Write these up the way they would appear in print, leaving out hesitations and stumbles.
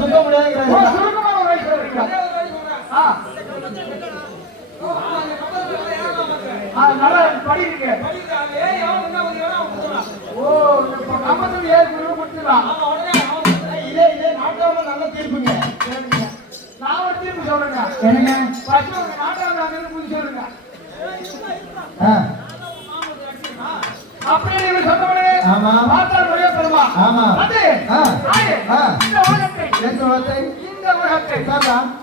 சுத்த முடியாது. சுருக்கமான ஒரு வயசு சொல்றீங்க. நல்லா படிங்க. ஓ கம்பத்தில் ஏழு குரு முடிச்சுலாம். இதே நாட்டாம நல்ல தீர்ப்புங்க. நான் ஒரு தீர்ப்பு சொல்றேங்க. என்னங்க? ஃபர்ஸ்ட் ஒரு நாட்டாம புரிஞ்சு சொல்லுங்க. அப்படியே நீங்க சொன்னவனே. ஆமா. பார்த்தால் மொழியே பெருமா. ஆமா. அது இந்த உலகத்தை இந்த உலகத்தை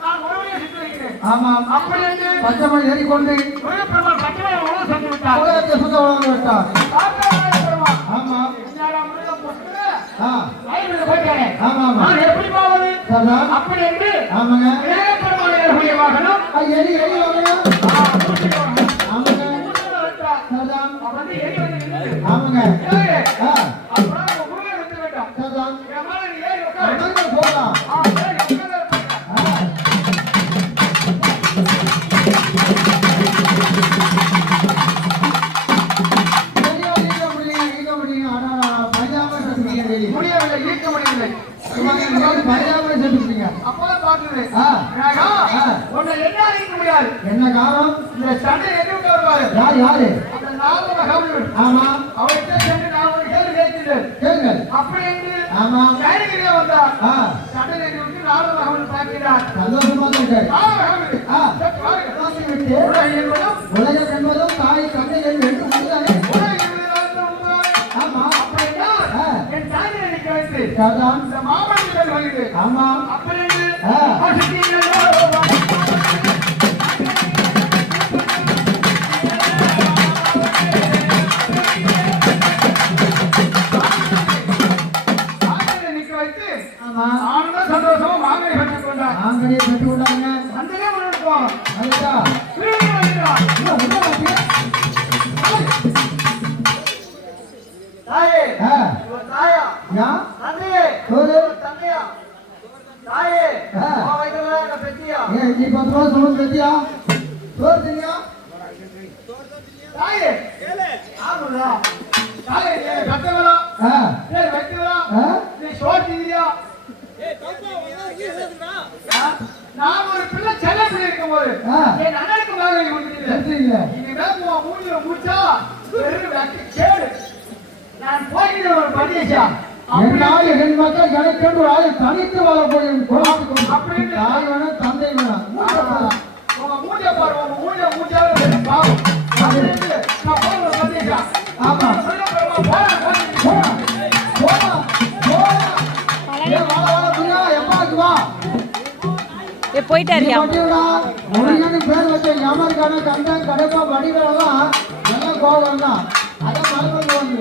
நான் ஒருவனே சுற்றி வைக்கிறேன். ஆமா. அப்படி என்று பச்சைமணி ஏறிக்கொண்டு மொழியே பெருமா பச்சைமணி உலகம் சென்று விட்டார். உலகத்தை சுத்த உலகம் விட்டார். பார்த்தால் மொழியே பெருமா. ஆமா. என்னடா முருகன் போட்டு ஐந்து போயிட்டானே. ஆமா. நான் எப்படி போவது? அப்படி என்று ஆமாங்க. மொழியே பெருமா ஏறிய வாகனம் எலி வாகனம். ஆமாங்க. வந்து எலி வந்து நின்று. ஆமாங்க. அப்புறம் முருகன் வந்து விட்டான். என் மேல நீ ஏறி உட்காரு. போகலாம். முடியவில்லை, ஈர்க்க முடியவில்லை. அப்பதான் பார்க்கிறேன். உன்னை என்ன அழிக்க முடியாது. என்ன காரணம்? இந்த சண்டை எதிர்த்து வருவாரு. யாரு? அந்த நாலு மகன்கள். ஆமா. அவர்கிட்ட சென்று நான் ஒரு கேள்வி கேட்கிறேன். கேளுங்கள். அப்படி என்று ஆமா. கைதிலே வந்தார். சண்டை எதிர்த்து நாலு மகன்கள் பார்க்கிறார். சந்தோஷமா இருக்காரு. நாலு மகன்கள். உலகம் என்பதும் தாய் தந்தை என்று முடிந்தானே. ஆமா. அப்படின்னா என் தாயை நிற்க வைத்து இந்த மாமல்லத்தில் வருகிறது. ஆமா. அப்படி நிற்க வைத்து ஆனந்த சந்தோஷமா மாங்கனி பெற்றுக் கொண்டார். மாங்கனியை பெற்றுக் கொண்டாங்க. அந்தே முன்னெடுப்போம். அதுதான் தாயே தாயா யா தந்தையே சொல்லு. தந்தையா தாயே வயிற்றுல பெத்தியா நீ 10 ரூபா சோறு பெத்தியா? சோறு தெரியா? தாயே ஆகுதா தாயே கட்டவரா வைக்கிறா நீ சோறு திங்கிறியா? நான் ஒரு பிள்ளை செல்ல பிள்ளை இருக்கும் போது என் அண்ணனுக்கு மேலே கொடுத்துட்டீங்க. இனிமேல் மூஞ்சில முடிச்சா கேடு நான் போகிற ஒரு பதியச்சா என் மக்கள் கிடைக்கின்ற ஆளை தனித்து வாழப்போய் அப்படின்னு தாய் வேணா தந்தை வேணா உங்க மூஞ்ச பாரு உங்க மூஞ்சாவே பாவம் அப்படின்னு நான் போகிற ஒரு பதியச்சா. ஆமா. போயிட்டாரியா முருகன் பேர் வச்ச ஞாபகம் கண்டன் கடைப்பா வடிவெல்லாம் எல்லாம் கோபம் தான். அதான் மறுபடியும் வந்து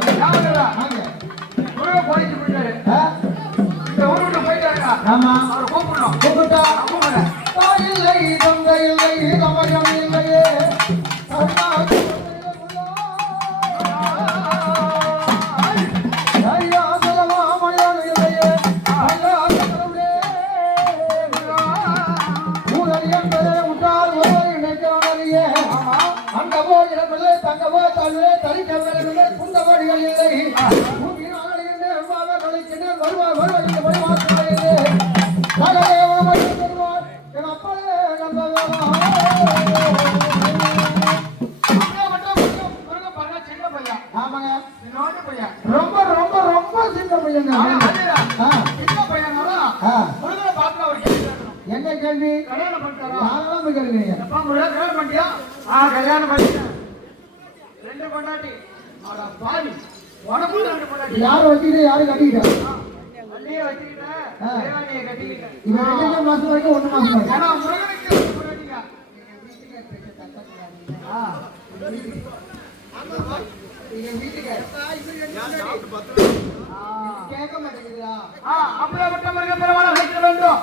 முருகன் போயிட்டு போயிட்டாரு. இந்த ஊருக்கு போயிட்டாருங்க. ஆமா. அவர் கூப்பிடணும். கூப்பிட்டா கூப்பிடுறேன். இல்லை தந்தை இல்லை தமகம் இல்லையே தங்கவோ தாழ்வே தரிக்க வரவில்லை குந்த வழிகள் இல்லை ரொம்ப ரொம்ப ரொம்ப சின்ன பையன். என்ன கேள்வி? கல்யாணம் பண்ணிட்டேன். ரெண்டு பொண்டாட்டி. யாரு வச்சுக்கிட்டு யாரு கட்டிக்கிட்டா? இவன் 2 மாசம் வரைக்கும் 1 மாசம் கேட்க மாட்டேங்குதா? அப்படியே விட்ட முருகன் பெருமாளை வைக்க வேண்டும்.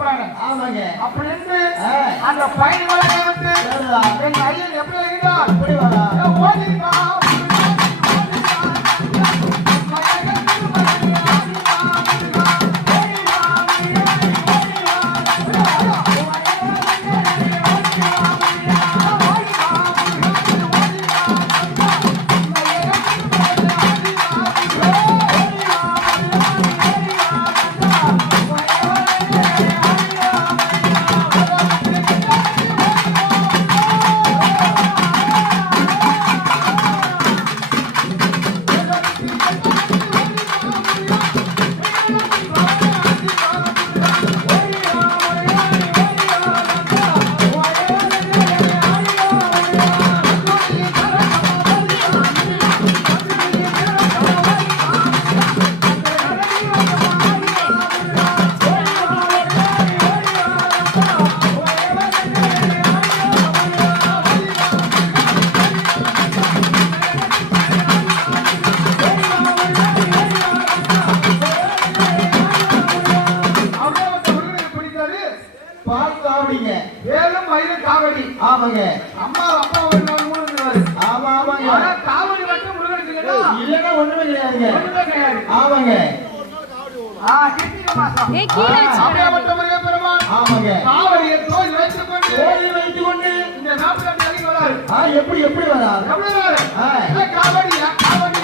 கூப்பிடுறாங்க. ஆமாங்க. அப்படி இருந்து அந்த பையன் வளர்க்க விட்டு எங்க ஐயன் எப்படி இருந்தார் எப்படி வரா ஓடிப்பா ஆமாங்க. அம்மா அப்பா ஒரு நாள் மூணு இருந்தாரு. ஆமா ஆமாங்க. ஆனா காவடி மட்டும் முருகன் இல்லைன்னா இல்லன்னா ஒண்ணுமே கிடையாதுங்க. ஒண்ணுமே கிடையாது. ஆமாங்க. கிருத்திகை மாசம். கீழே அப்படியே முருகன் பெருமாள். ஆமாங்க. காவடியை தோல் வைத்துக்கொண்டு இந்த நாட்டுல இறங்கி வராரு. எப்படி எப்படி வராரு? எப்படி வராரு? காவடியா காவடி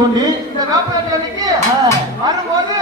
கொண்டு இந்த வேப்பலக்கலைக்கு வரும்போது